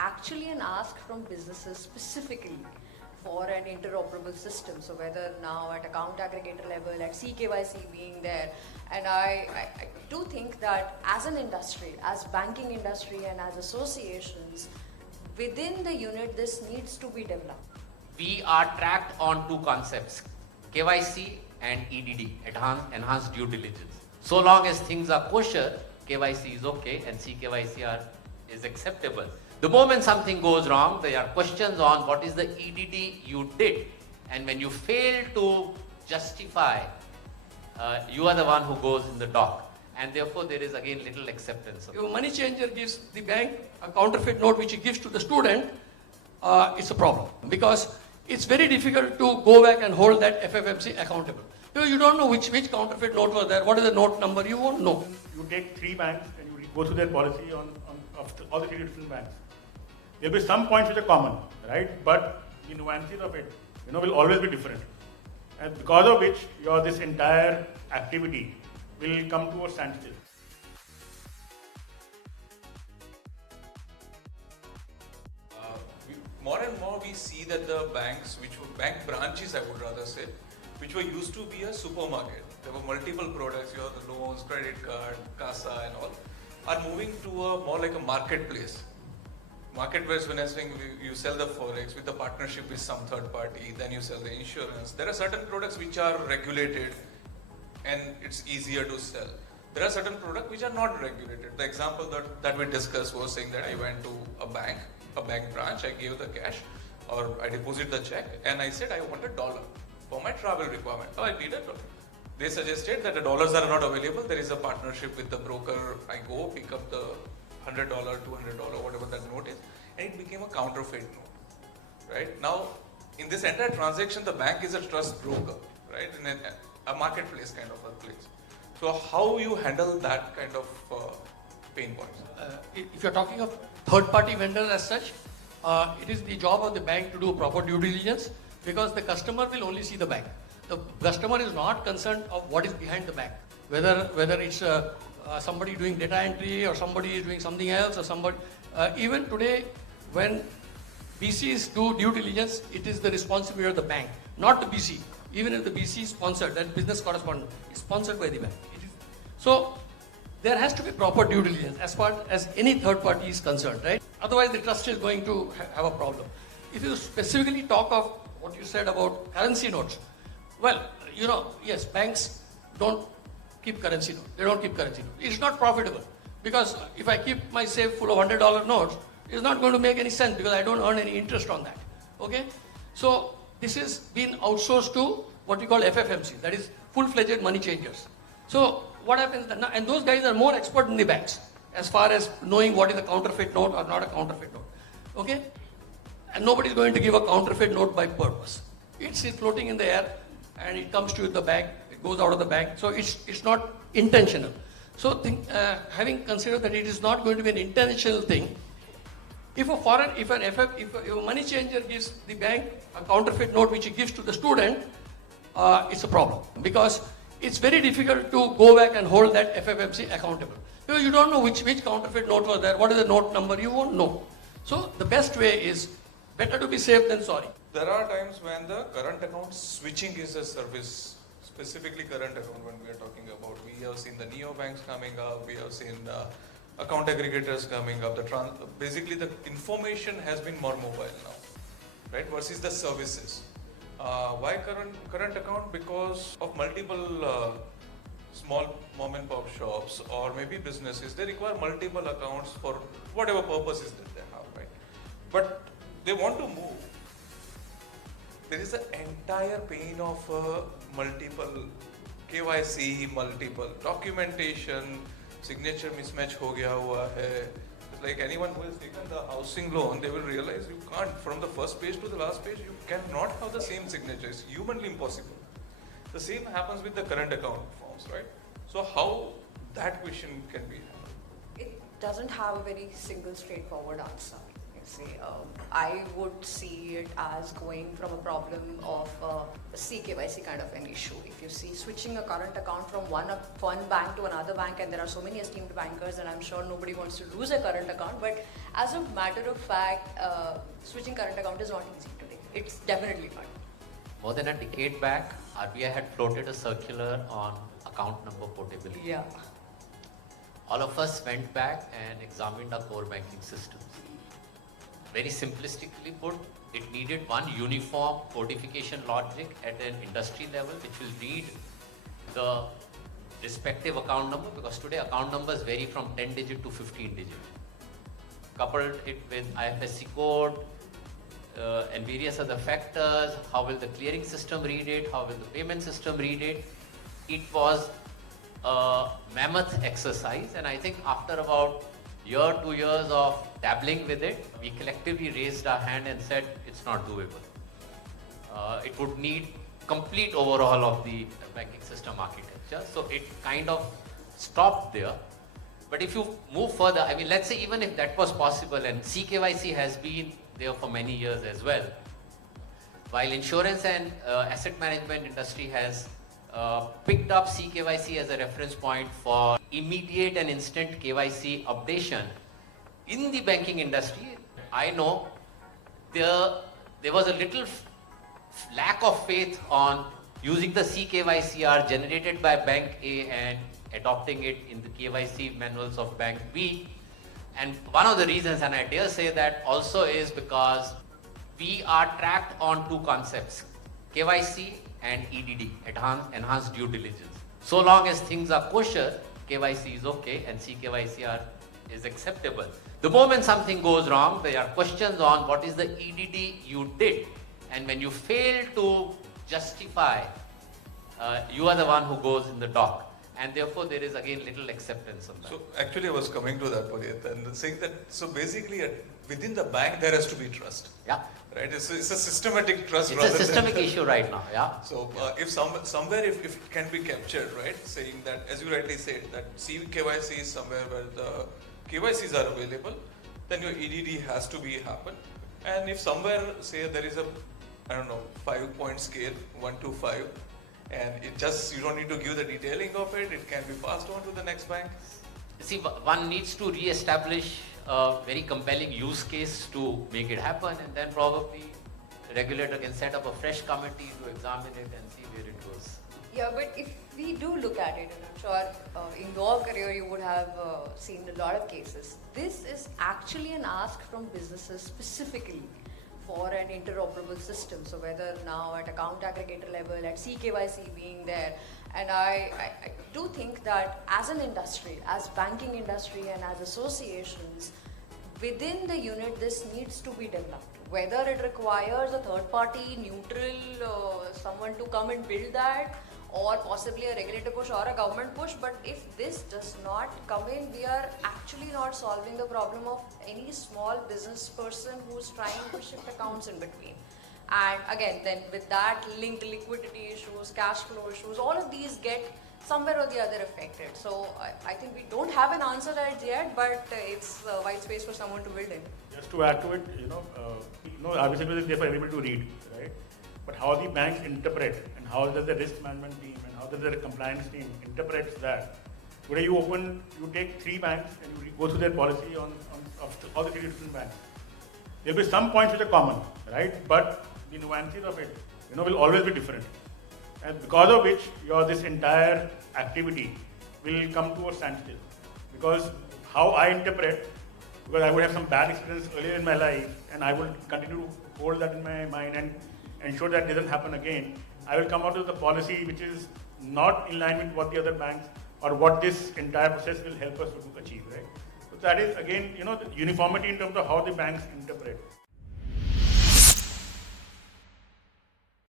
actually an ask from businesses specifically for an interoperable system. So whether now at account aggregator level, at CKYC being there, and I do think that as an industry, as banking industry and as associations, within the unit this needs to be developed. We are tracked on two concepts, KYC and EDD, enhanced due diligence. So long as things are kosher, KYC is okay and CKYC is acceptable. The moment something goes wrong, there are questions on what is the EDD you did. And when you fail to justify, you are the one who goes in the dock. And therefore, there is again little acceptance. If a money changer gives the bank a counterfeit note which he gives to the student, it's a problem. Because it's very difficult to go back and hold that FFMC accountable. You don't know which counterfeit note was there, what is the note number, you won't know. You take 3 banks and you go through their policy of all the 3 different banks. There will be some points which are common, right? But the nuances of it, will always be different. And because of which, this entire activity will come to a standstill. More and more we see that the banks, which were bank branches I would rather say, which were used to be a supermarket. There were multiple products, the loans, credit card, CASA and all, are moving to more like a marketplace. Marketplace, when I saying you sell the forex with a partnership with some third party, then you sell the insurance. There are certain products which are regulated and it's easier to sell. There are certain products which are not regulated. The example that we discussed was saying that I went to a bank branch, I gave the cash or I deposit the check and I said I want $1 for my travel requirement. So I did it. They suggested that the dollars are not available. There is a partnership with the broker. I go pick up the $100, $200, whatever that note is, and it became a counterfeit note. Right now, in this entire transaction, the bank is a trust broker, right? In a marketplace kind of a place. So how you handle that kind of pain points? If you're talking of third-party vendors as such, it is the job of the bank to do proper due diligence because the customer will only see the bank. The customer is not concerned of what is behind the bank, whether it's somebody doing data entry or somebody is doing something else or somebody. Even today, when BCs do due diligence, it is the responsibility of the bank, not the BC. Even if the BC is sponsored, that business correspondent is sponsored by the bank. So there has to be proper due diligence as far as any third party is concerned, right? Otherwise, the trust is going to have a problem. If you specifically talk of what you said about currency notes, well, yes, banks don't keep currency notes. They don't keep currency notes. It's not profitable because if I keep my safe full of $100 notes, it's not going to make any sense because I don't earn any interest on that. Okay? So this is been outsourced to what we call FFMC, that is full-fledged money changers. So what happens then? And those guys are more expert than the banks as far as knowing what is a counterfeit note or not a counterfeit note. Okay? And nobody is going to give a counterfeit note by purpose. It's floating in the air and it comes to the bank, it goes out of the bank. So it's not intentional. So having considered that it is not going to be an intentional thing, if a money changer gives the bank a counterfeit note which he gives to the student, it's a problem because it's very difficult to go back and hold that FFMC accountable. You don't know which counterfeit note was there, what is the note number, you won't know. So the best way is better to be safe than sorry. There are times when the current account switching is a service, specifically current account when we are talking about. We have seen the neobanks coming up, we have seen account aggregators coming up. Basically the information has been more mobile now, right, versus the services. Why current account? Because of multiple small mom and pop shops or maybe businesses, they require multiple accounts for whatever purposes that they have, right? But they want to move. There is an entire pain of multiple KYC, multiple documentation, signature mismatch ho gaya hua hai. It's like anyone who has taken the housing loan, they will realize you can't, from the first page to the last page, you cannot have the same signature. It's humanly impossible. The same happens with the current account forms, right? So how that question can be handled? It doesn't have a very single straightforward answer. See, I would see it as going from a problem of CKYC kind of an issue. If you see switching a current account from one bank to another bank, and there are so many esteemed bankers, and I'm sure nobody wants to lose a current account, but as a matter of fact, switching current account is not easy today. It's definitely not. More than a decade back, RBI had floated a circular on account number portability. Yeah. All of us went back and examined our core banking systems. Very simplistically put, it needed one uniform codification logic at an industry level which will read the respective account number, because today account numbers vary from 10 digit to 15 digit. Coupled it with IFSC code and various other factors, how will the clearing system read it, how will the payment system read it. It was a mammoth exercise, and I think after about year, 2 years of dabbling with it, we collectively raised our hand and said it's not doable. It would need complete overhaul of the banking system architecture. So it kind of stopped there. But if you move further, I mean, let's say even if that was possible, and CKYC has been there for many years as well, while insurance and asset management industry has picked up CKYC as a reference point for immediate and instant KYC updation, in the banking industry, I know there was a little lack of faith on using the CKYCR generated by Bank A and adopting it in the KYC manuals of Bank B. And one of the reasons, and I dare say that also, is because we are tracked on two concepts, KYC and EDD, enhanced due diligence. So long as things are kosher, KYC is okay and CKYCR is acceptable. The moment something goes wrong, there are questions on what is the EDD you did, and when you fail to justify, you are the one who goes in the dock, and therefore there is again little acceptance of that. So actually I was coming to that, Puneet, and saying that, so basically within the bank there has to be trust. Yeah. Right, it's a systematic trust. It's a systemic issue right now, yeah. So if somewhere if it can be captured, right, saying that, as you rightly said, that KYC is somewhere where the KYCs are available, then your EDD has to be happen. And if somewhere, say there is a, I don't know, 5-point scale, 1 to 5, and it just, you don't need to give the detailing of it, it can be passed on to the next bank. See, one needs to re-establish a very compelling use case to make it happen, and then probably the regulator can set up a fresh committee to examine it and see where it goes. Yeah, but if we do look at it, and I'm sure in your career you would have seen a lot of cases, this is actually an ask from businesses specifically for an interoperable system. So whether now at account aggregator level, at CKYC being there, and I do think that as an industry, as banking industry and as associations, within the unit this needs to be developed. Whether it requires a third party, neutral, someone to come and build that, or possibly a regulator push or a government push, but if this does not come in, we are actually not solving the problem of any small business person who's trying to shift accounts in between. And again, then with that linked liquidity issues, cash flow issues, all of these get somewhere or the other affected. So I think we don't have an answer as yet, but it's a wide space for someone to build in. Just to add to it, RBC is there for everybody to read, right? But how the banks interpret and how does the risk management team and how does the compliance team interprets that. Today you take 3 banks and you go through their policy of all the 3 different banks. There will be some points which are common, right? But the nuances of it, will always be different. And because of which this entire activity will come to a standstill. Because how I interpret, because I would have some bad experience earlier in my life and I will continue to hold that in my mind and ensure that doesn't happen again, I will come out with a policy which is not in line with what the other banks or what this entire process will help us to achieve, right? So that is again, the uniformity in terms of how the banks interpret.